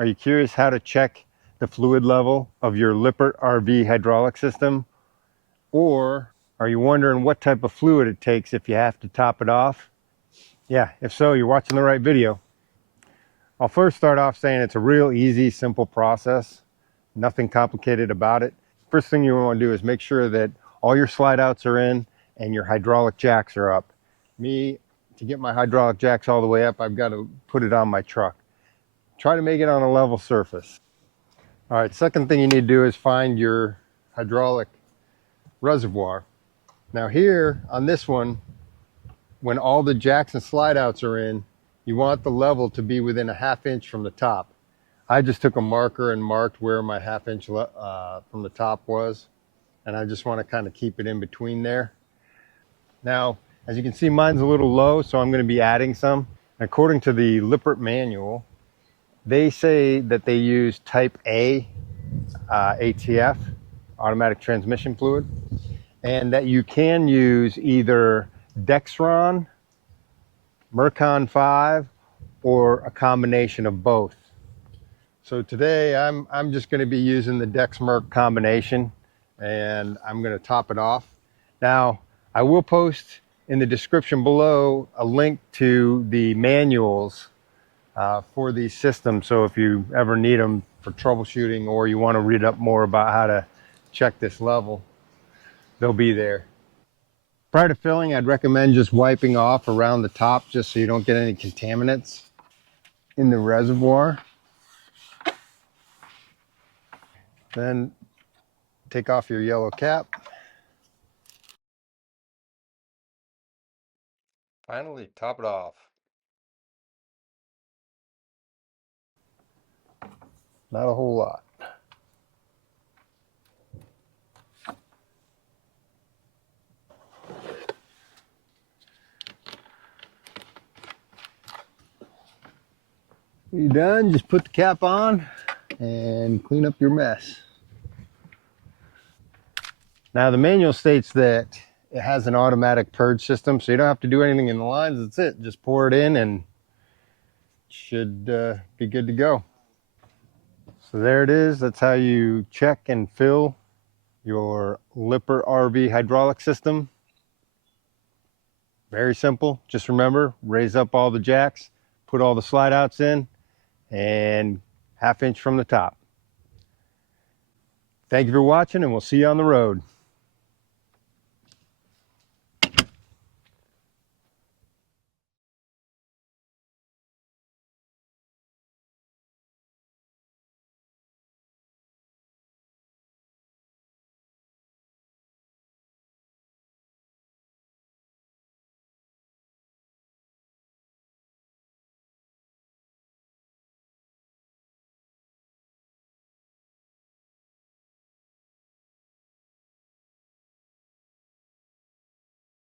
Are you curious how to check the fluid level of your Lippert RV hydraulic system? Or are you wondering what type of fluid it takes if you have to top it off? Yeah, if so, you're watching the right video. I'll first start off saying it's a real easy, simple process. Nothing complicated about it. First thing you want to do is make sure that all your slide outs are in and your hydraulic jacks are up. To get my hydraulic jacks all the way up, I've got to put it on my truck. Try to make it on a level surface. All right, second thing you need to do is find your hydraulic reservoir. Now here on this one, when all the jacks and slide outs are in, you want the level to be within a ½ inch from the top. I just took a marker and marked where my ½ inch from the top was, and I just want to kind of keep it in between there. Now, as you can see, mine's a little low, so I'm going to be adding some. According to the Lippert manual, they say that they use type A ATF, automatic transmission fluid, and that you can use either Dexron, Mercon 5, or a combination of both. So today I'm just going to be using the Dex-Merc combination, and I'm going to top it off. Now, I will post in the description below a link to the manuals for these systems, so if you ever need them for troubleshooting or you want to read up more about how to check this level, they'll be there. Prior to filling, I'd recommend just wiping off around the top just so you don't get any contaminants in the reservoir. Then take off your yellow cap. Finally, top it off. Not a whole lot. You're done, just put the cap on and clean up your mess. Now the manual states that it has an automatic purge system, so you don't have to do anything in the lines. That's it, just pour it in and it should be good to go. So there it is. That's how you check and fill your Lippert RV hydraulic system. Very simple. Just remember, raise up all the jacks, put all the slide outs in, and ½ inch from the top. Thank you for watching, and we'll see you on the road.